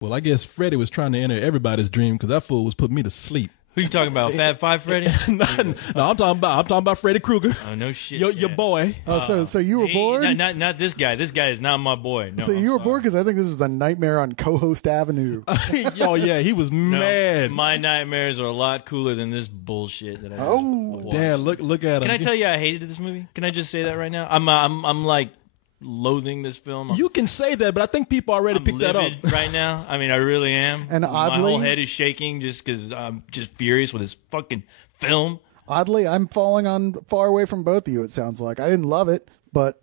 Well, I guess Freddy was trying to enter everybody's dream because that fool was putting me to sleep. Who you talking about? Fab Five Freddy? No, I'm talking about Freddy Krueger. Oh no shit. Your boy. Oh, so you were bored? Not this guy. This guy is not my boy. No, so you were bored because I think this was a nightmare on Co-Host Avenue. Oh yeah, he was mad. My nightmares are a lot cooler than this bullshit that I watched. Damn! Look at him. Can I tell you I hated this movie? Can I just say that right now? I'm like loathing this film. You can say that, but I think people already picked that up right now. I mean, I really am. And oddly, my whole head is shaking just because I'm just furious with this fucking film. Oddly, I'm falling on far away from both of you. It sounds like I didn't love it, but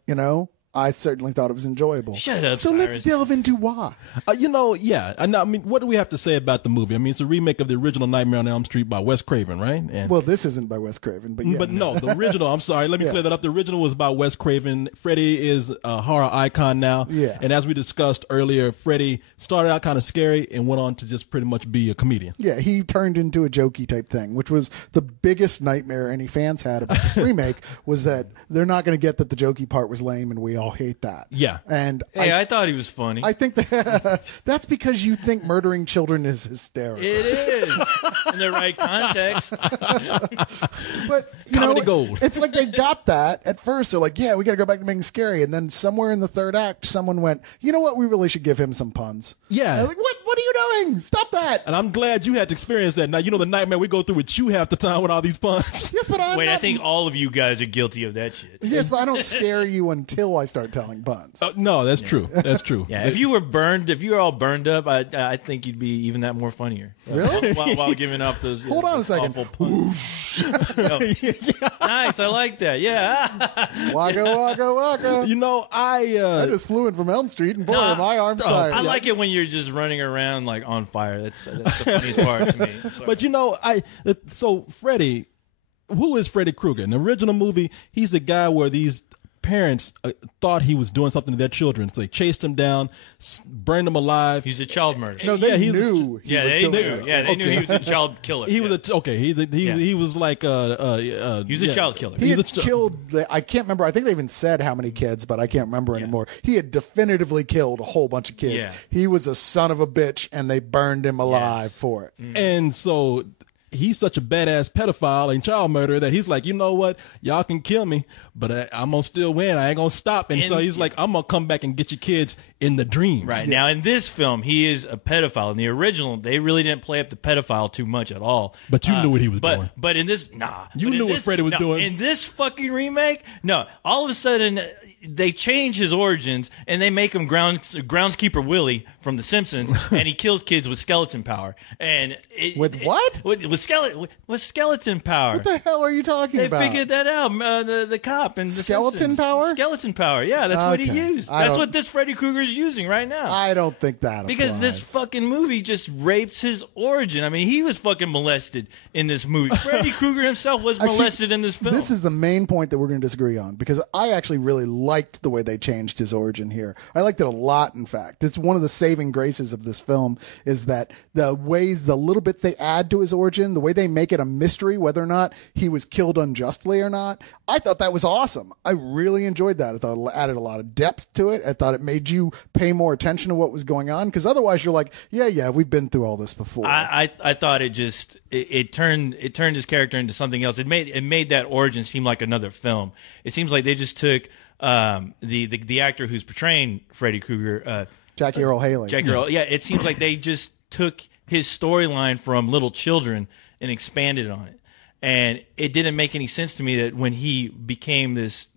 I certainly thought it was enjoyable. Shut up, So Cyrus. let's delve into why. Yeah. I mean, what do we have to say about the movie? I mean, it's a remake of the original Nightmare on Elm Street by Wes Craven, right? And well, this isn't by Wes Craven, but yeah. But no, the original, I'm sorry, let me clear that up. The original was by Wes Craven. Freddy is a horror icon now. Yeah. And as we discussed earlier, Freddy started out kind of scary and went on to just pretty much be a comedian. Yeah, he turned into a jokey type thing, which was the biggest nightmare any fans had about this remake, was that they're not going to get that the jokey part was lame, and we all hate that. Yeah. And I thought he was funny. I think that's because you think murdering children is hysterical. It is in the right context. But Comedy gold. It's like they got that at first. They're like, yeah, we got to go back to being scary. And then somewhere in the third act, someone went, you know what? We really should give him some puns. Yeah. And they're like, what are you doing? Stop that. And I'm glad you had to experience that. Now, you know the nightmare we go through with you half the time with all these puns. Yes, but Wait, I think all of you guys are guilty of that shit. Yes, but I don't scare you until I start telling puns. No, that's true. That's true. Yeah, if you were all burned up, I think you'd be even that more funnier. Really? While giving off those Hold on a second. awful puns. Nice, I like that. Yeah. Waka, waka, waka. I just flew in from Elm Street, and boy, No, are my arms tired. I like it when you're just running around like on fire. That's the funniest part to me. But so Freddy, who is Freddy Krueger? In the original movie, he's the guy where these parents thought he was doing something to their children, so they chased him down, burned him alive. He's a child murderer. No, they knew. They knew he was a child killer. He was he was like he was a child killer. He had killed. I can't remember. I think they even said how many kids, but I can't remember anymore. He had definitively killed a whole bunch of kids. Yeah. He was a son of a bitch, and they burned him alive for it. And so he's such a badass pedophile and child murderer that he's like, you know what, y'all can kill me, but I'm gonna still win. I ain't gonna stop. And so he's like, I'm gonna come back and get your kids in the dreams. Right. Now, in this film, he is a pedophile. In the original, they really didn't play up the pedophile too much at all. But you knew what he was doing. But in this, You knew what Freddy was doing. In this fucking remake, no. All of a sudden, they change his origins, and they make him groundskeeper Willie from The Simpsons, and he kills kids with skeleton power. And With what? With skeleton power. What the hell are you talking They about? figured that out. The cop and the Skeleton Simpsons. power? Skeleton power. Yeah, that's what he Okay. used. That's what this Freddy Krueger is using right now. I don't think that Because applies. this fucking movie just rapes his origin. I mean, he was fucking molested in this movie. Freddy Krueger himself was Actually, molested in this film. This is the main point that we're going to disagree on, because I actually really liked the way they changed his origin here. I liked it a lot, in fact. It's one of the saving graces of this film is that the little bits they add to his origin, the way they make it a mystery whether or not he was killed unjustly or not, I thought that was awesome. I really enjoyed that. I thought it added a lot of depth to it. I thought it made you pay more attention to what was going on, because otherwise you're like, yeah, we've been through all this before. I thought it turned his character into something else. It made that origin seem like another film. It seems like they just took the actor who's portraying Freddy Krueger, Jackie Earle Haley. It seems like they just took his storyline from Little Children and expanded on it. And it didn't make any sense to me that when he became this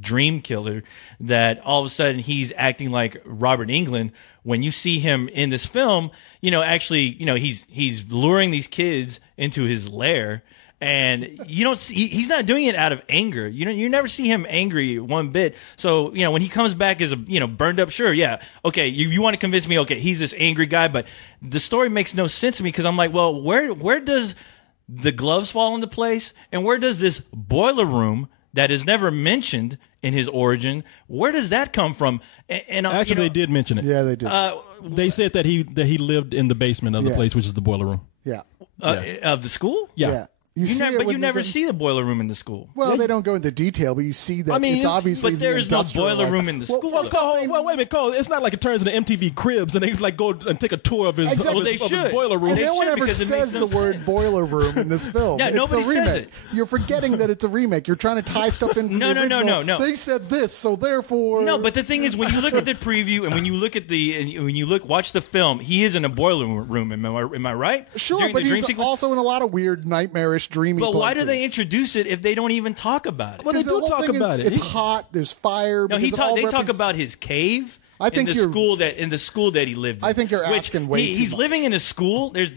dream killer, that all of a sudden he's acting like Robert Englund. When you see him in this film, he's luring these kids into his lair. And you don't see, he's not doing it out of anger. You never see him angry one bit. So, when he comes back as a, burned up, sure, yeah. Okay, you want to convince me, okay, he's this angry guy, but the story makes no sense to me, because I'm like, well, where does the gloves fall into place? And where does this boiler room that is never mentioned in his origin, where does that come from? And actually, they did mention it. Yeah, they did. They said that he lived in the basement of the place, which is the boiler room. Yeah. Of the school? Yeah. You see it but when you they never go- see the boiler room in the school. Well, they don't go into detail, but you see that I mean, it's obviously. but there the is no industrial boiler life. room in the school. Well, Cole, well, wait a minute, Cole. It's not like it turns into MTV Cribs and they like go and take a tour of his, Exactly. of his, Well, they of his should. boiler room. And They no one should, ever because it says makes the no word sense. boiler room in this film. Yeah, It's nobody a says remake. it. You're forgetting that it's a remake. You're trying to tie stuff in. From No, the no, no, original. no. They said this, so therefore. No, but the thing is, when you look at the preview and when you look at watch the film, he is in a boiler room. Am I right? Sure, During but the dream he's sequence? also in a lot of weird, nightmarish, dreamy. But why do places. they introduce it if they don't even talk about it? Well, they Because the do whole talk thing about is, it. It's hot. There's fire. No, because it all they talk repres- about his cave. I think in the school that he lived in. I think you're Which asking way too he's much. living in a school. There's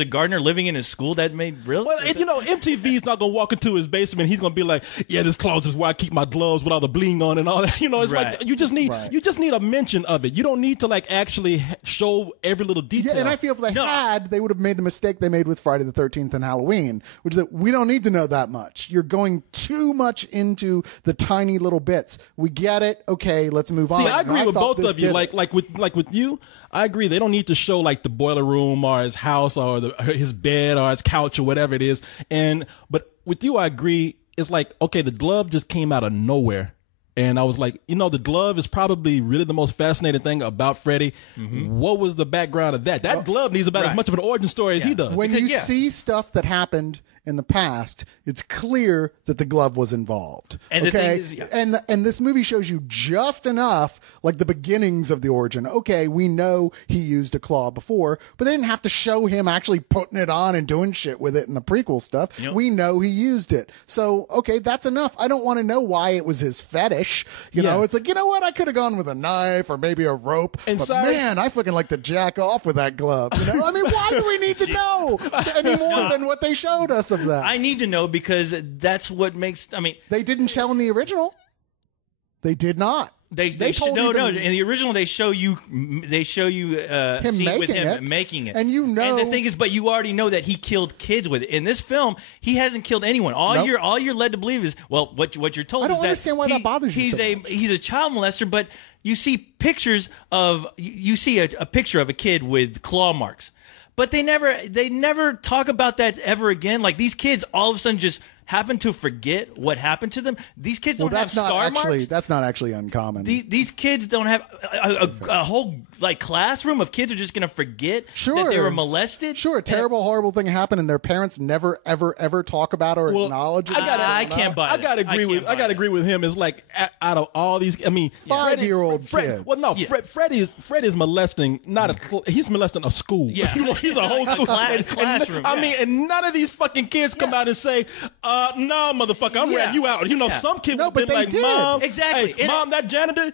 a gardener living in his school that made really. Well, MTV's not gonna walk into his basement. He's gonna be like, "Yeah, this closet is where I keep my gloves with all the bling on and all that." It's Right. like you just need a mention of it. You don't need to like actually show every little detail. Yeah, and I feel if they No. had, they would have made the mistake they made with Friday the 13th and Halloween, which is that we don't need to know that much. You're going too much into the tiny little bits. We get it. Okay, let's move on. See, I And agree with thought both this of you. did it. Like with you, I agree. They don't need to show like the boiler room or his house or his bed or his couch or whatever it is. But with you, I agree. It's like, okay, the glove just came out of nowhere. And I was like, the glove is probably really the most fascinating thing about Freddy. What was the background of that? That glove needs about as right. much of an origin story as he does. When you yeah. see stuff that happened in the past, it's clear that the glove was involved. And the okay, thing is, yeah. and this movie shows you just enough, like the beginnings of the origin. Okay, we know he used a claw before, but they didn't have to show him actually putting it on and doing shit with it in the prequel stuff. Yep. We know he used it, so okay, that's enough. I don't want to know why it was his fetish. You know, it's like, you know what? I could have gone with a knife or maybe a rope. And but Cyrus- man, I fucking like to jack off with that glove. You know, I mean, why do we need to know any more than what they showed us of that? I need to know because that's what makes. I mean, They didn't show in the original. They did not. They told no even- in the original they show you a scene with making him it. making it, And you know- And the thing is, but you already know that he killed kids with it. In this film, he hasn't killed anyone. All Nope. you're led to believe is what you're told. I don't is that understand why that bothers you He's so he's a child molester, but you see pictures of you see a picture of a kid with claw marks, but they never talk about that ever again. Like these kids all of a sudden just happen to forget what happened to them. These kids Well, don't have that's not scar actually marks. that's not actually uncommon. These kids don't have a whole like classroom of kids are just going to forget that they were molested. Sure, a terrible, horrible thing happened, and their parents never, ever, ever talk about or acknowledge it. I can't buy I gotta it. agree with. can't I buy gotta it. agree with him. It's like out of all these, I mean, 5-year-old kids. Well, no, Yeah. Freddy is molesting not he's molesting a school. Yeah. He's a whole school. classroom, I yeah. mean, and none of these fucking kids come out and say, "No, motherfucker, I'm Yeah. ratting you out." Some kid No, would but been they like, did. "Mom, Exactly. hey, Mom, that janitor,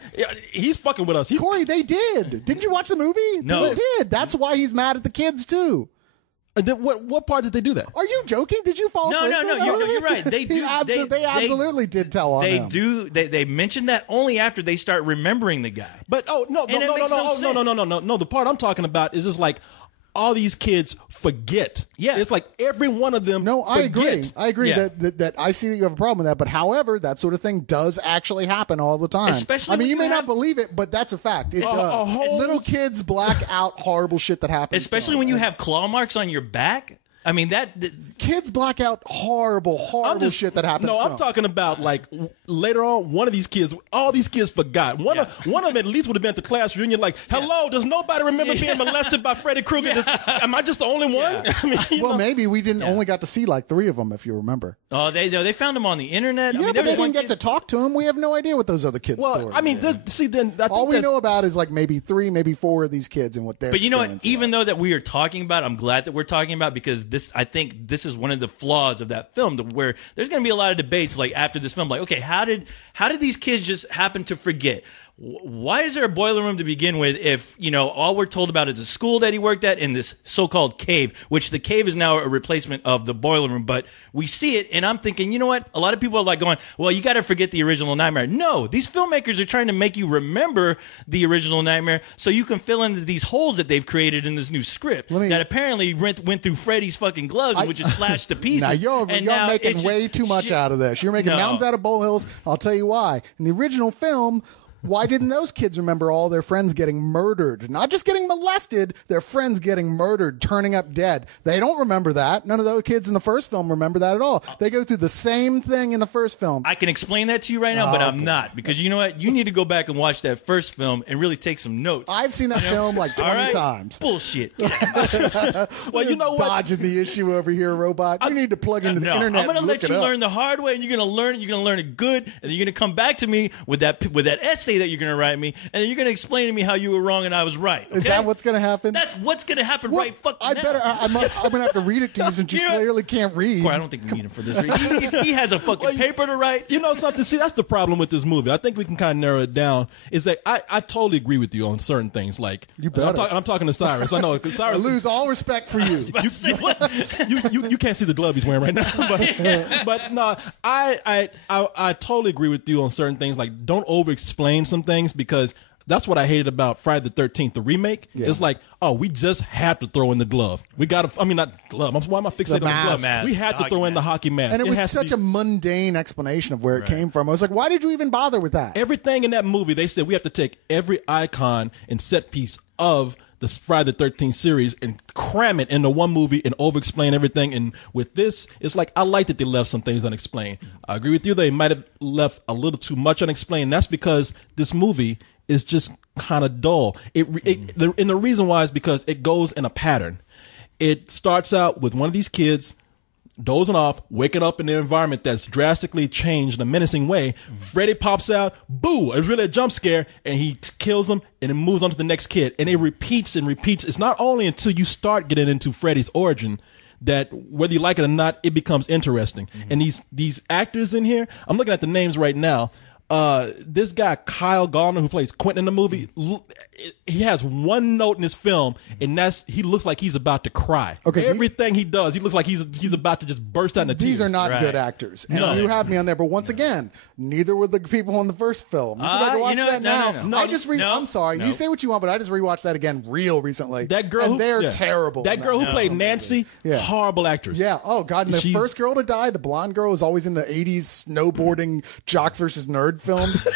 he's fucking with us." He's Corey, they did. Didn't you watch the movie? No. They did. That's why he's mad at the kids too. What part did they do that? Are you joking? Did you fall No, asleep? no, you're right. They do. They absolutely did tell on They him. do. They mention that only after they start remembering the guy. But And it makes no sense. no. The part I'm talking about is just like all these kids forget. Yeah. It's like every one of them. No, I agree. forget. I agree Yeah. that I see that you have a problem with that. But however, that sort of thing does actually happen all the time. Especially I mean, when you you may not have- believe it, but that's a fact. It A does. whole- Little kids black out horrible shit that happens. to Especially them. when you have claw marks on your back. I mean kids black out horrible shit that happens. No, to I'm them. talking about like later on. One of these kids, all these kids forgot. One of them at least would have been at the class reunion. Like, hello, does nobody remember being molested by Freddy Krueger? Am I just the only one? I mean, you Well, know. maybe we didn't only got to see like 3 of them, if you remember. they found him on the internet. Yeah, I mean, but there they was one didn't get to kid- talk to him. We have no idea what those other kids' Well, stories. I mean, see, then I think all we that's- know about is like maybe 3, maybe 4 of these kids and what they're. But you know what? Even though that we are talking about, I'm glad that we're talking about because I think this is one of the flaws of that film, where there's going to be a lot of debates like after this film, like, okay, how did these kids just happen to forget? Why is there a boiler room to begin with if, all we're told about is a school that he worked at in this so-called cave, which the cave is now a replacement of the boiler room, but we see it, and I'm thinking, you know what? A lot of people are like going, well, you got to forget the original Nightmare. No, these filmmakers are trying to make you remember the original Nightmare so you can fill in these holes that they've created in this new script that apparently went through Freddy's fucking gloves, which is slashed to pieces. Now you're making it's way just too much shit. out of this. You're making No. mountains out of molehills. I'll tell you why. In the original film, Why didn't those kids remember all their friends getting murdered? Not just getting molested, their friends getting murdered, turning up dead. They don't remember that. None of those kids in the first film remember that at all. They go through the same thing in the first film. I can explain that to you right now, but I'm not, because you know what? You need to go back and watch that first film and really take some notes. I've seen that film like 20 times. Bullshit. Well, you know what? Dodging the issue over here, robot. You need to plug into the internet. I'm going to and let look you it up. learn the hard way, and you're going to learn it. You're going to learn it good, and then you're going to come back to me with that essay that you're going to write me, and then you're going to explain to me how you were wrong and I was right. Okay? Is that what's going to happen? That's what's going to happen right fucking I now. better. I'm going to have to read it to you since you clearly can't read. Corey, I don't think we need him for this. He has a fucking paper to write. You know something? See, that's the problem with this movie. I think we can kind of narrow it down. Is that I totally agree with you on certain things. Like You better. I'm talking to Cyrus. I know 'cause I Cyrus. lose all respect for you. You can't see the glove he's wearing right now, but no, I totally agree with you on certain things. Like, don't over explain some things, because that's what I hated about Friday the 13th, the remake. Yeah. It's like, oh, we just had to throw in the glove. We got to, I mean, not glove. Why am I fixated on the glove? mask. We had to The throw hockey in the hockey mask. And it was has to such be- a mundane explanation of where it came from. I was like, why did you even bother with that? Everything in that movie, they said we have to take every icon and set piece of the Friday the 13th series and cram it into one movie and over-explain everything. And with this, it's like, I like that they left some things unexplained. I agree with you. They might have left a little too much unexplained. That's because this movie is just kind of dull. And the reason why is because it goes in a pattern. It starts out with one of these kids dozing off, waking up in an environment that's drastically changed in a menacing way. Freddy pops out, boo! It's really a jump scare, and he kills him, and it moves on to the next kid. And it repeats and repeats. It's not only until you start getting into Freddy's origin that, whether you like it or not, it becomes interesting. And these actors in here, I'm looking at the names right now. This guy Kyle Gallner, who plays Quentin in the movie, he has one note in his film, and that's he looks like he's about to cry. Okay, Everything he does, he looks like he's about to just burst out into tears. These are not Right. good actors. And No. you have me on there. But once again, neither were the people on the first film. You can watch you know, that no, now. no. I just I'm sorry. no. You say what you want, but I just rewatched that again real recently. That girl, and they're yeah. terrible. That in girl who movie. played Nancy, Yeah. horrible actress. Yeah. Oh God. And the She's- first girl to die, the blonde girl, was always in the '80s snowboarding jocks versus nerd films.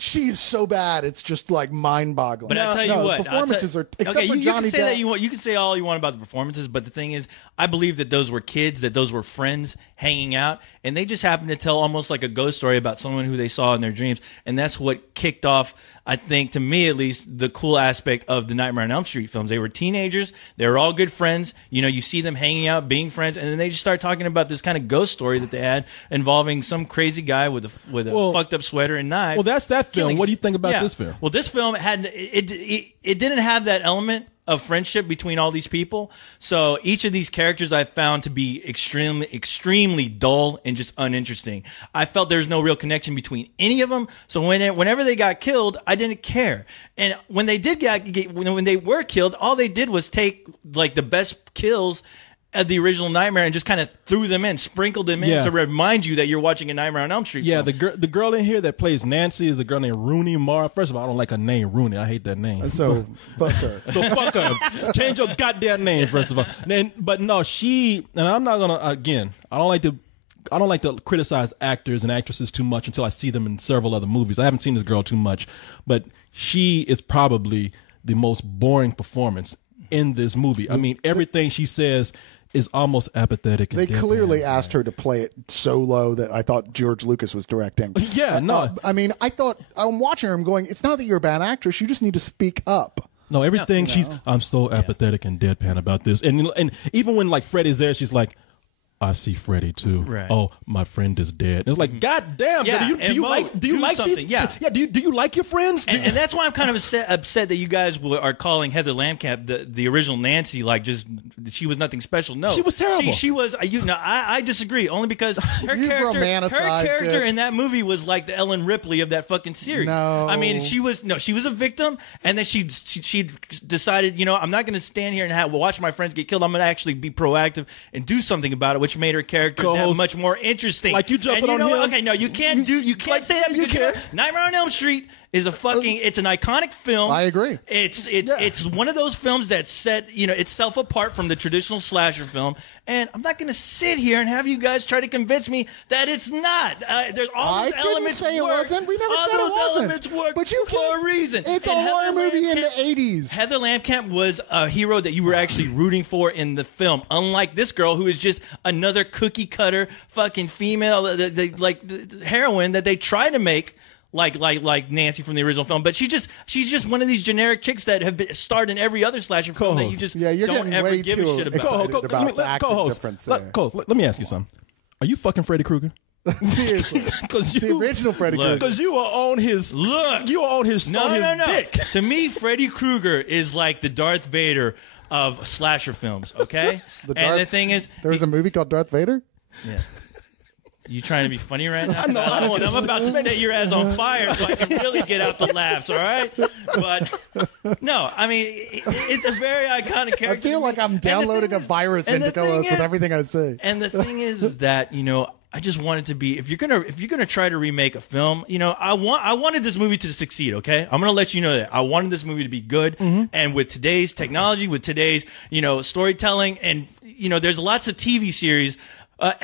She's so bad, it's just like mind-boggling. But I'll tell you what, performances are except okay, for you Johnny can say Depp. that you can say all you want about the performances, but the thing is, I believe that those were kids, that those were friends hanging out, and they just happened to tell almost like a ghost story about someone who they saw in their dreams, and that's what kicked off, I think, to me at least, the cool aspect of the Nightmare on Elm Street films. They were teenagers, they were all good friends, you see them hanging out, being friends, and then they just start talking about this kind of ghost story that they had involving some crazy guy with a fucked up sweater and knives. Well, that's that film. killing- What do you think about Yeah. this film? Well, this film it didn't have that element of friendship between all these people. So each of these characters I found to be extremely dull and just uninteresting. I felt there's no real connection between any of them. So whenever they got killed, I didn't care. And when they did when they were killed, all they did was take like the best kills of the original Nightmare and just kind of threw them in, sprinkled them in Yeah. to remind you that you're watching a Nightmare on Elm Street Yeah, film. the girl in here that plays Nancy is a girl named Rooney Mara. First of all, I don't like her name, Rooney. I hate that name. So fuck her. So fuck her. Change your goddamn name, first of all. But no, and I'm not gonna again. I don't like to criticize actors and actresses too much until I see them in several other movies. I haven't seen this girl too much, but she is probably the most boring performance in this movie. I mean, everything she says is almost apathetic. They clearly asked her to play it so low that I thought George Lucas was directing. Yeah, no. I mean, I thought I'm watching her. I'm going. It's not that you're a bad actress. You just need to speak up. No, everything I'm so apathetic and deadpan about this. And even when like Freddy's there, she's like, I see Freddy too. Right. Oh, my friend is dead. And it's like, God damn, Yeah, do you like do these? something, yeah. Do you like your friends? And that's why I'm kind of upset that you guys are calling Heather Lamcamp the original Nancy, like just she was nothing special. No, She was terrible. She was. I disagree only because her You romanticized character it. in that movie was like the Ellen Ripley of that fucking series. No. I mean she was a victim, and then she decided, I'm not going to stand here and watch my friends get killed. I'm going to actually be proactive and do something about it, which made her character that much more interesting. Like you jumping and on know him. what? Okay, no, you can't say that because you can. Nightmare on Elm Street is a fucking. It's an iconic film. I agree. It's one of those films that set itself apart from the traditional slasher film. And I'm not going to sit here and have you guys try to convince me that it's not. There's all those elements. I didn't say it wasn't. We never all said those it wasn't. elements work but you for a reason. It's a horror movie in the 80s. Heather Lampkamp was a hero that you were actually rooting for in the film, unlike this girl who is just another cookie cutter fucking female, the heroine that they try to make. Like Nancy from the original film, but she's just one of these generic chicks that have been starred in every other slasher film that you just don't ever give a shit about. Let me ask you something. Are you fucking Freddy Krueger? Seriously, the original Freddy Krueger. Because you are on his dick. To me, Freddy Krueger is like the Darth Vader of slasher films. Okay, the thing is, there was a movie called Darth Vader. Yeah. You trying to be funny right now? No, I'm about to set your ass on fire so I can really get out the laughs, all right? But, no, I mean, it's a very iconic character. I feel like I'm downloading a virus into co-host with everything I say. And the thing is that, I just want it to be, if you're gonna try to remake a film, I wanted this movie to succeed, okay? I'm gonna let you know that. I wanted this movie to be good, and with today's technology, with today's, storytelling, and, there's lots of TV series.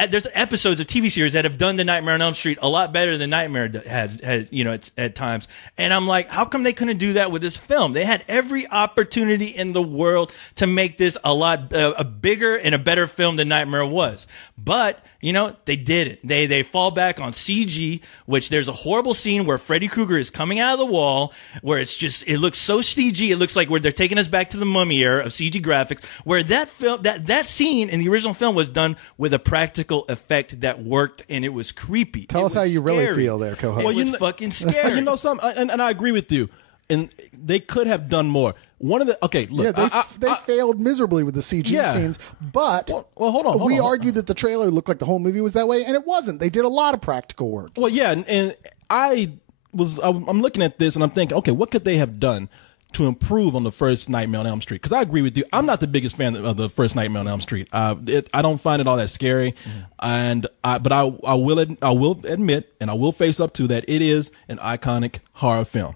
There's episodes of TV series that have done the Nightmare on Elm Street a lot better than Nightmare has at times. And I'm like, how come they couldn't do that with this film? They had every opportunity in the world to make this a bigger and a better film than Nightmare was. But, they didn't. They fall back on CG, which there's a horrible scene where Freddy Krueger is coming out of the wall, where it looks so CG. It looks like where they're taking us back to the Mummy era of CG graphics, where that scene in the original film was done with a practical effect that worked, and it was creepy. Tell us how you really feel there, co-host. It was fucking scary. Something, and I agree with you. And they could have done more. They failed miserably with the CG scenes, but hold on. We argued that the trailer looked like the whole movie was that way, and it wasn't. They did a lot of practical work. Well, yeah, and I'm looking at this and I'm thinking, okay, what could they have done to improve on the first Nightmare on Elm Street? Because I agree with you. I'm not the biggest fan of the first Nightmare on Elm Street. I don't find it all that scary, but I will admit and I will face up to that it is an iconic horror film,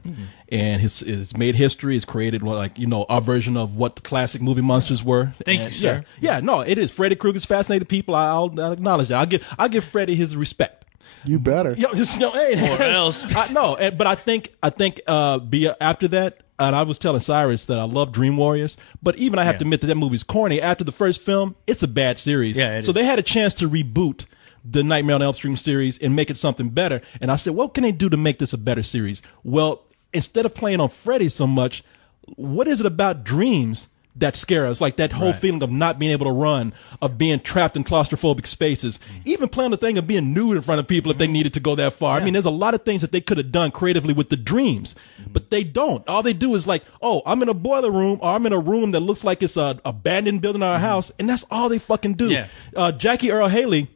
and it's made history. It's created our version of what the classic movie monsters were. Thank you, sir. Yeah, no, it is. Freddy Krueger's fascinated people. I'll acknowledge that. I'll give Freddy his respect. You better. Or else. But I think after that. And I was telling Cyrus that I love Dream Warriors, but even I have to admit that movie's corny. After the first film, it's a bad series. Yeah, so they had a chance to reboot the Nightmare on Elm Street series and make it something better. And I said, what can they do to make this a better series? Well, instead of playing on Freddy so much, what is it about dreams that scare us? Like that whole feeling of not being able to run, of being trapped in claustrophobic spaces, even playing the thing of being nude in front of people if they needed to go that far. Yeah. I mean, there's a lot of things that they could have done creatively with the dreams, but they don't. All they do is like, oh, I'm in a boiler room, or I'm in a room that looks like it's an abandoned building or a house, and that's all they fucking do. Yeah. Jackie Earle Haley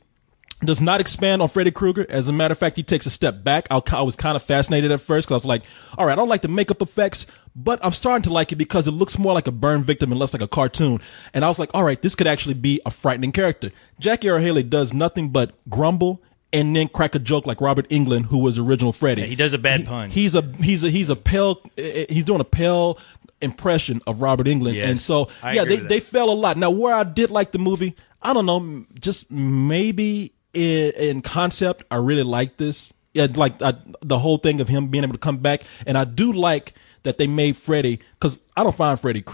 does not expand on Freddy Krueger. As a matter of fact, he takes a step back. I was kind of fascinated at first because I was like, all right, I don't like the makeup effects, but I'm starting to like it because it looks more like a burn victim and less like a cartoon. And I was like, all right, this could actually be a frightening character. Jackie Earle Haley does nothing but grumble and then crack a joke like Robert Englund, who was original Freddy. Yeah, he does a bad pun. He's doing a pale impression of Robert Englund. Yes, and so, they fell a lot. Now, where I did like the movie, I don't know, just maybe in concept, I really like this. Yeah, the whole thing of him being able to come back. And I do like that they made Freddy, because I don't find Freddy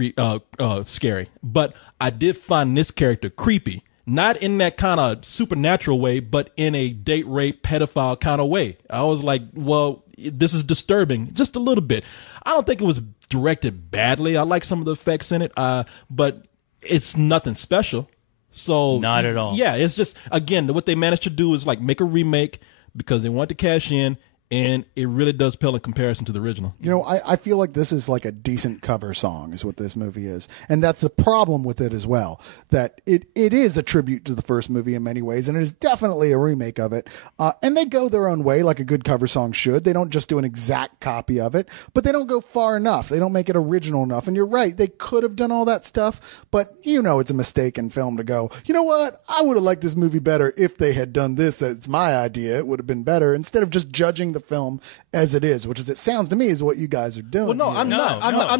scary, but I did find this character creepy. Not in that kind of supernatural way, but in a date rape, pedophile kind of way. I was like, well, this is disturbing just a little bit. I don't think it was directed badly. I like some of the effects in it, but it's nothing special. So not at all. Yeah, it's just, again, what they managed to do is like make a remake because they want to cash in, and it really does pale in comparison to the original. I feel like this is like a decent cover song is what this movie is. And that's the problem with it as well, that it is a tribute to the first movie in many ways, and it is definitely a remake of it. And they go their own way like a good cover song should. They don't just do an exact copy of it, but they don't go far enough. They don't make it original enough. And you're right, they could have done all that stuff, but it's a mistake in film to go, you know what? I would have liked this movie better if they had done this. It's my idea. It would have been better, instead of just judging the the film as it is, which is, it sounds to me, is what you guys are doing. Well, no, here. I'm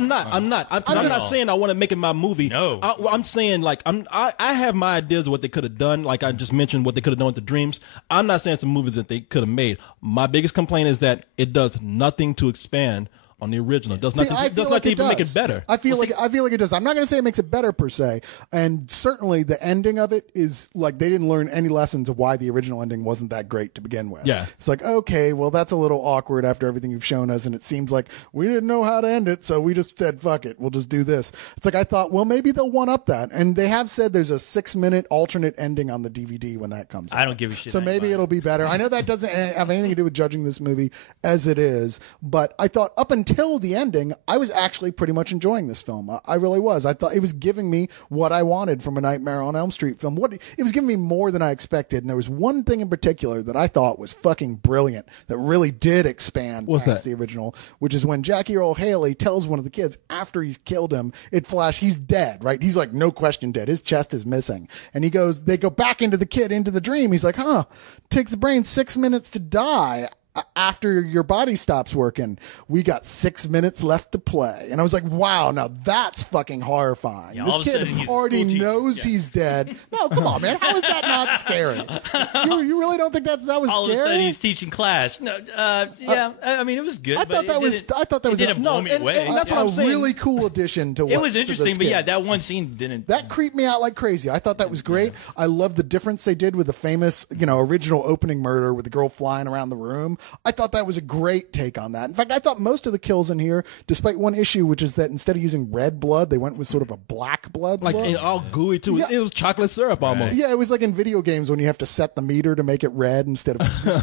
not. I'm not saying I want to make it my movie. No. I'm saying, like, I have my ideas of what they could have done. Like I just mentioned, what they could have done with the dreams. I'm not saying it's a movie that they could have made. My biggest complaint is that it does nothing to expand on the original. It does nothing to even make it better. I feel like it does. I'm not going to say it makes it better per se, and certainly the ending of it is like they didn't learn any lessons of why the original ending wasn't that great to begin with. Yeah, it's like, okay, well, that's a little awkward after everything you've shown us, and it seems like we didn't know how to end it, so we just said, fuck it, we'll just do this. It's like I thought, well, maybe they'll one up that, and they have said there's a 6-minute alternate ending on the DVD when that comes out. I don't give a shit. So maybe it'll be better. I know that doesn't have anything to do with judging this movie as it is, but I thought up until the ending, I was actually pretty much enjoying this film. I really was. I thought it was giving me what I wanted from a Nightmare on Elm Street film. It was giving me more than I expected, and there was one thing in particular that I thought was fucking brilliant that really did expand past the original, which is when Jackie Earle Haley tells one of the kids after he's killed him, he's dead, right? He's like, no question dead. His chest is missing. And they go back into the dream. He's like, takes the brain 6 minutes to die. After your body stops working, we got 6 minutes left to play. And I was like, wow, now that's fucking horrifying. Yeah, this kid already knows he's dead. No, come on, man. How is that not scary? You really don't think that was all scary? All of a sudden he's teaching class. No, yeah, I mean, it was good. I thought that was didn't blow me away. And that's what I'm saying. Really cool addition to what it was interesting, but yeah, that one scene didn't. That creeped me out like crazy. I thought that was great. I love the difference they did with the famous, original opening murder with the girl flying around the room. I thought that was a great take on that. In fact, I thought most of the kills in here, despite one issue, which is that instead of using red blood, they went with sort of a black blood. Like all gooey too. Yeah. It was chocolate syrup almost. Yeah, it was like in video games when you have to set the meter to make it red instead of, so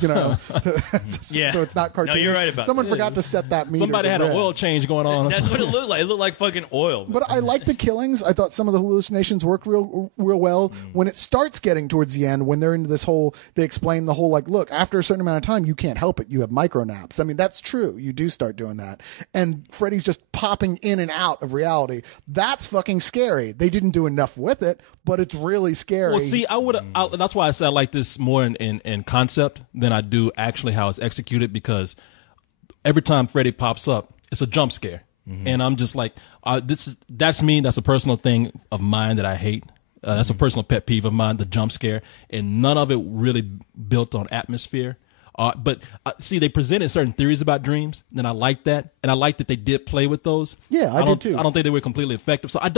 it's not cartoonish. No, you're right about Someone forgot to set that meter. Somebody had red. an oil change going on. That's what it looked like. It looked like fucking oil. But I like the killings. I thought some of the hallucinations worked real well. When it starts getting towards the end, when they're into this whole, they explain the whole, like, look, after a certain amount of time, you can't help it. You have micronaps. I mean, that's true. You do start doing that. And Freddy's just popping in and out of reality. That's fucking scary. They didn't do enough with it, but it's really scary. Well, see, that's why I say I like this more in concept than I do actually how it's executed, because every time Freddy pops up, it's a jump scare. Mm-hmm. And I'm just like, that's me. That's a personal thing of mine that I hate. That's a personal pet peeve of mine, the jump scare. And none of it really built on atmosphere. But see, they presented certain theories about dreams, and I like that, and I like that they did play with those. Yeah, I did too. I don't think they were completely effective. So I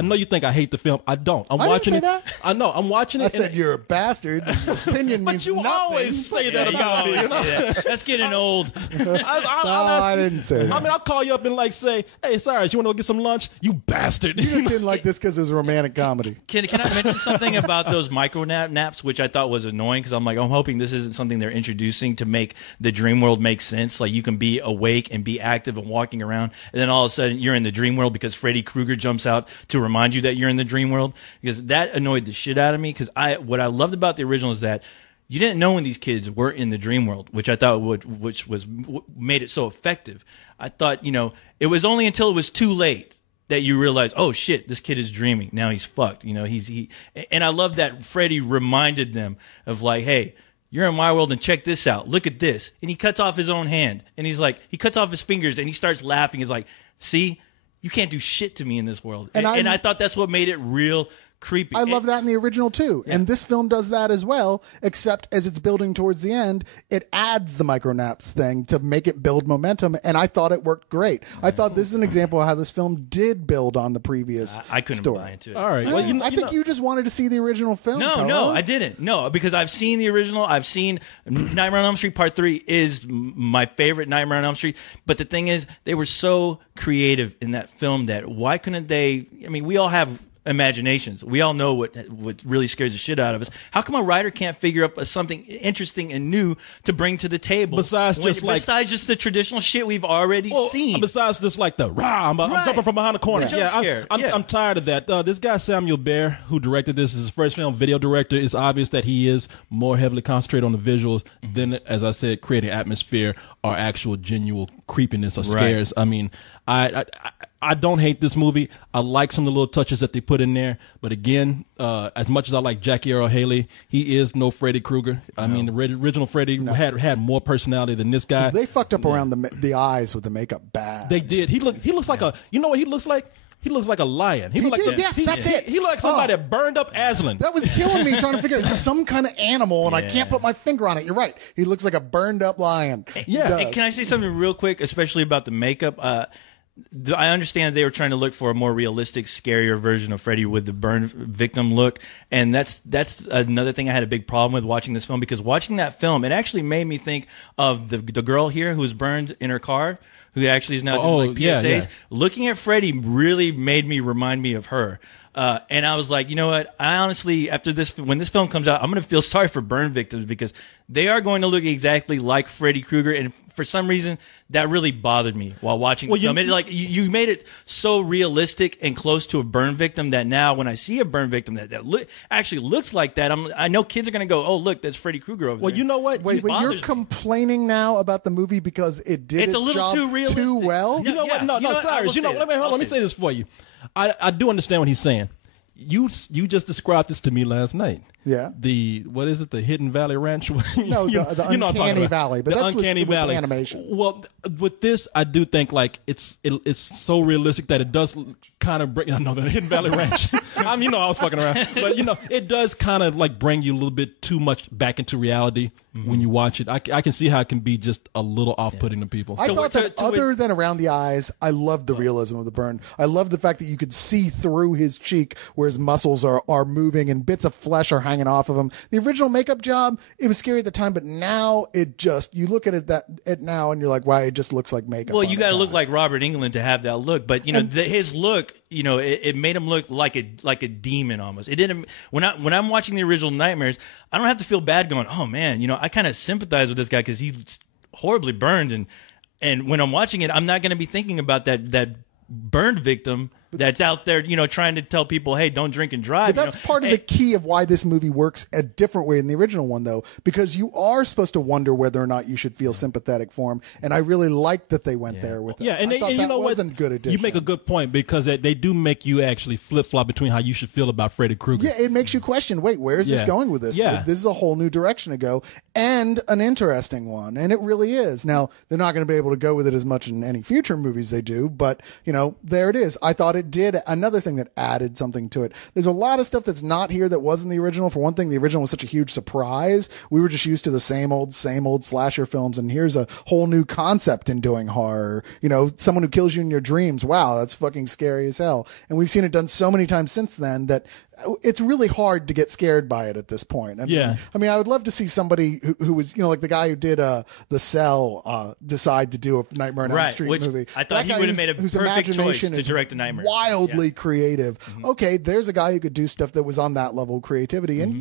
know you think I hate the film. I don't. I'm watching it. That. I know. I'm watching it. I said you're a bastard. Opinion means but you nothing. always say that about me. You know? That's getting old. I didn't say that. I mean, I'll call you up and like say, "Hey, Cyrus, you want to go get some lunch?" You bastard. You just didn't like this because it was a romantic comedy. Can I mention something about those micro naps, which I thought was annoying, because I'm hoping this isn't something they're introducing to make the dream world make sense. Like, you can be awake and be active and walking around, and then all of a sudden you're in the dream world because Freddy Krueger jumps out to remind you that you're in the dream world. Because that annoyed the shit out of me. Because what I loved about the original is that you didn't know when these kids were in the dream world, which I thought made it so effective. I thought, it was only until it was too late that you realize, oh shit, this kid is dreaming. Now he's fucked. And I love that Freddy reminded them of, like, hey, you're in my world and check this out. Look at this. And he cuts off his own hand. And he's like, he cuts off his fingers and he starts laughing. He's like, see, you can't do shit to me in this world. And I thought that's what made it real creepy. I love that in the original too. Yeah. And this film does that as well, except as it's building towards the end, it adds the micronaps thing to make it build momentum, and I thought it worked great. I thought this is an example of how this film did build on the previous I couldn't story. buy into it. All right. Well, I think you just wanted to see the original film. No, I didn't. No, because I've seen the original. I've seen Nightmare on Elm Street Part 3 is my favorite Nightmare on Elm Street. But the thing is, they were so creative in that film that why couldn't they? I mean, we all have imaginations. We all know what really scares the shit out of us. How come a writer can't figure up something interesting and new to bring to the table besides just the traditional shit we've already seen? Besides just like the rah, I'm jumping from behind the corner. I'm tired of that. This guy Samuel Bear, who directed this, is his first film, video director. It's obvious that he is more heavily concentrated on the visuals than, as I said, creating atmosphere or actual genuine creepiness or scares. I mean, I don't hate this movie. I like some of the little touches that they put in there. But again, as much as I like Jackie Earle Haley, he is no Freddy Krueger. I mean, the original Freddy had more personality than this guy. They fucked up around the eyes with the makeup bad. They did. He looks like a. You know what he looks like? He looks like a lion. He looks like yes, that's it. He looks like somebody that burned up Aslan. That was killing me trying to figure out is this some kind of animal, and I can't put my finger on it. You're right. He looks like a burned up lion. Yeah. And can I say something real quick, especially about the makeup? I understand they were trying to look for a more realistic, scarier version of Freddy with the burn victim look, and that's another thing I had a big problem with watching this film, because watching that film, it actually made me think of the girl here who was burned in her car, who actually is now doing like PSAs. Yeah. Looking at Freddy really made me remind me of her. And I was like, you know what? I honestly, after this, when this film comes out, I'm going to feel sorry for burn victims, because they are going to look exactly like Freddy Krueger. And for some reason, that really bothered me while watching the film. You made it so realistic and close to a burn victim that now when I see a burn victim that actually looks like that, I know kids are going to go, oh, look, that's Freddy Krueger over there. Well, you know what? Wait, but you're complaining now about the movie because it did its a little job too realistic. too well? You know what? No, Cyrus. Let me say this for you. I do understand what he's saying. You just described this to me last night. Yeah. What is it? The Hidden Valley Ranch? No, the Uncanny Valley. But that's Uncanny Valley with animation. Well, with this, I do think like it's so realistic that it does kind of bring. I know the Hidden Valley Ranch. I was fucking around, but it does kind of like bring you a little bit too much back into reality when you watch it. I can see how it can be just a little off-putting to people. I thought that other than around the eyes, I loved the realism of the burn. I loved the fact that you could see through his cheek where his muscles are moving and bits of flesh are hanging off of him. The original makeup job, it was scary at the time, but now you look at it now and you're like, wow, it just looks like makeup. Well, you got to look like Robert Englund to have that look, but his look, it made him look like a demon almost. It didn't. When I'm watching the original Nightmares, I don't have to feel bad going, oh man, I kind of sympathize with this guy because he's horribly burned, and when I'm watching it, I'm not going to be thinking about that burned victim that's out there, trying to tell people, hey, don't drink and drive. But that's part of the key of why this movie works a different way than the original one, though, because you are supposed to wonder whether or not you should feel sympathetic for him. And I really like that they went there with it. Yeah, and that wasn't good addition. You make a good point, because they do make you actually flip-flop between how you should feel about Freddy Krueger. Yeah, it makes you question, wait, where is this going with this? Yeah. This is a whole new direction to go, and an interesting one, and it really is. Now, they're not going to be able to go with it as much in any future movies they do, but, there it is. I thought it did another thing that added something to it. There's a lot of stuff that's not here that was in the original. For one thing, the original was such a huge surprise. We were just used to the same old slasher films, and here's a whole new concept in doing horror. Someone who kills you in your dreams. Wow, that's fucking scary as hell. And we've seen it done so many times since then that it's really hard to get scared by it at this point. I mean, I would love to see somebody who was, like the guy who did The Cell decide to do a Nightmare on Elm Street movie. I thought he would have made a perfect choice to direct a Nightmare. Wildly creative. Okay, there's a guy who could do stuff that was on that level of creativity. And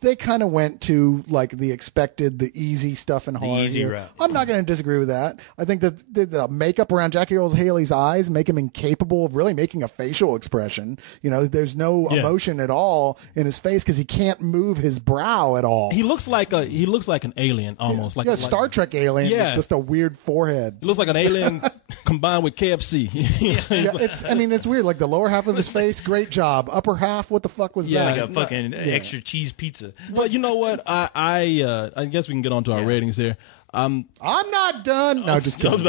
they kind of went to like the expected, the easy stuff in horror. Easy route. I'm not going to disagree with that. I think that the makeup around Jackie Earle Haley's eyes make him incapable of really making a facial expression. There's no emotion at all in his face because he can't move his brow at all. He looks like an alien almost. Like a Star Trek alien with just a weird forehead. He looks like an alien combined with KFC. It's weird. Like the lower half of his face, great job. Upper half, what the fuck was that? Like a fucking extra cheese pizza. But you know what? I guess we can get on to our ratings here. I'm not done. No, just kidding.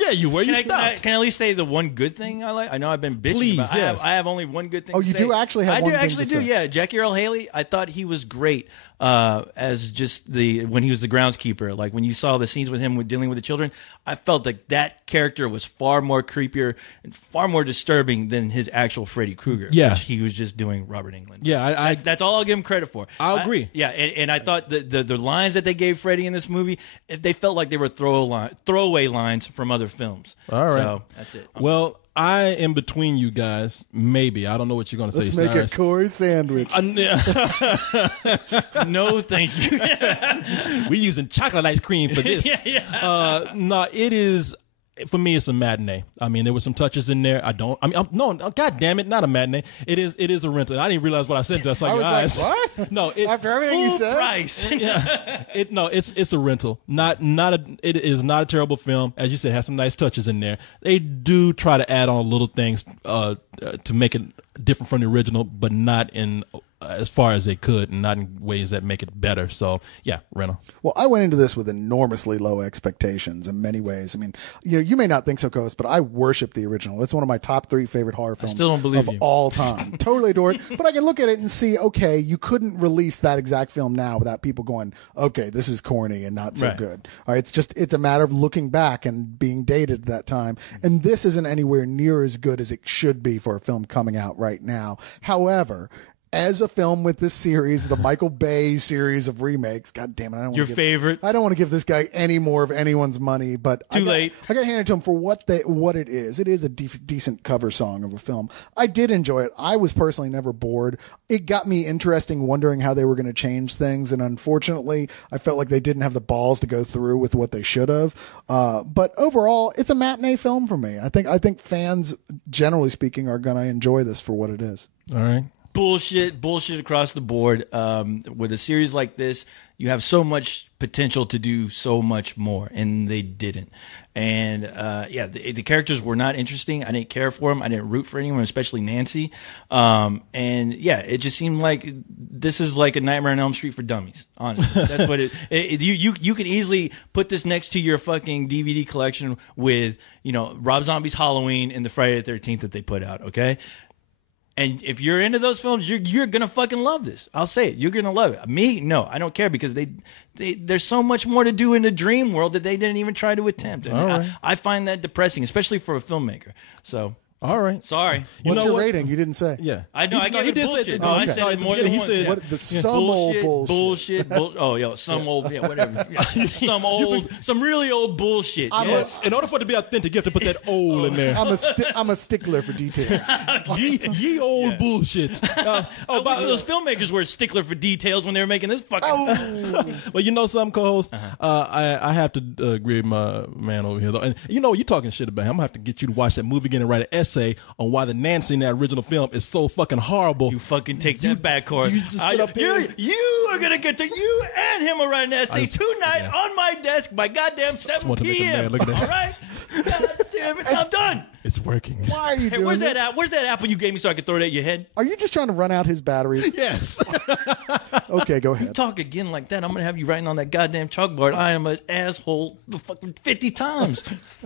Yeah, you were. You stopped. Can I at least say the one good thing I like? I know I've been bitching. Please, but yes. I have only one good thing. Oh, you do actually have. I one do thing actually to do. say. Yeah, Jackie Earle Haley. I thought he was great as just when he was the groundskeeper. Like when you saw the scenes with him dealing with the children, I felt like that character was far more creepier and far more disturbing than his actual Freddy Krueger. Yeah, which he was just doing Robert Englund. Yeah, that's all I'll give him credit for. I'll agree. Yeah, and I thought the lines that they gave Freddy in this movie, they felt like they were throwaway lines from other films. All right, so that's it. Well, I am between you guys. Maybe I don't know what you're going to say. Let's make Cyrus. a Korey sandwich. No, thank you. We're using chocolate ice cream for this. Yeah. No, it is. For me, it's a matinee. I mean, there were some touches in there. No, God damn it, not a matinee. It is a rental. I didn't realize what I said until I saw your eyes. Like, what? No, after everything you said, price. Yeah, it's a rental. It is not a terrible film. As you said, it has some nice touches in there. They do try to add on little things to make it different from the original, but not in as far as they could, and not in ways that make it better. So yeah, rental. Well, I went into this with enormously low expectations in many ways. I mean, you may not think so, Coast, but I worship the original. It's one of my top 3 favorite horror films still don't believe of you. all time. Totally adore it. But I can look at it and see, okay, you couldn't release that exact film now without people going, okay, this is corny and not so Right. good. All right, it's a matter of looking back and being dated at that time. And this isn't anywhere near as good as it should be for a film coming out right now. However, as a film with this series, the Michael Bay series of remakes, God damn it, I don't Your want to favorite. I don't want to give this guy any more of anyone's money, but Too late. I got to hand it to him for what it is. It is a decent cover song of a film. I did enjoy it. I was personally never bored. It got me interesting, wondering how they were going to change things, and unfortunately, I felt like they didn't have the balls to go through with what they should have. But overall, it's a matinee film for me. I think fans, generally speaking, are going to enjoy this for what it is. All right. Bullshit across the board. With a series like this, you have so much potential to do so much more, and they didn't. And the characters were not interesting. I didn't care for them. I didn't root for anyone, especially Nancy. And yeah, it just seemed like this is like a Nightmare on Elm Street for dummies. Honestly, that's what you can easily put this next to your fucking DVD collection with Rob Zombie's Halloween and the Friday the 13th that they put out. Okay. And if you're into those films, you're gonna fucking love this. I'll say it. You're gonna love it. Me, no, I don't care, because there's so much more to do in the dream world that they didn't even try to attempt. And right. I find that depressing, especially for a filmmaker. So All right. sorry. What's your rating? You didn't say. Yeah. I know. I gave it bullshit. No, I said it more than he once. said Yeah. What the some old bullshit. Bullshit. Some old, yeah, whatever. Yeah. Some really old bullshit. Yes. In order for it to be authentic, you have to put that old in there. I'm a stickler for details. ye old bullshit. I wish those filmmakers were a stickler for details when they were making this fucking. Well, you know something, co-host? I have to agree with my man over here, though. And you're talking shit about him. I'm going to have to get you to watch that movie again and write an essay on why the Nancy in that original film is so fucking horrible. You fucking take that back, Korey. you just sit up here. You are gonna get to you and him are writing an essay tonight on my desk by goddamn 7 want to make a p.m. man. Look at that. All right, God damn it, I'm done. It's working. Why are you Hey, doing where's this? that app? Where's that apple you gave me so I could throw it at your head? Are you just trying to run out his batteries? Yes. Okay, go ahead. Talk again like that, I'm gonna have you writing on that goddamn chalkboard. I am an asshole fucking 50 times.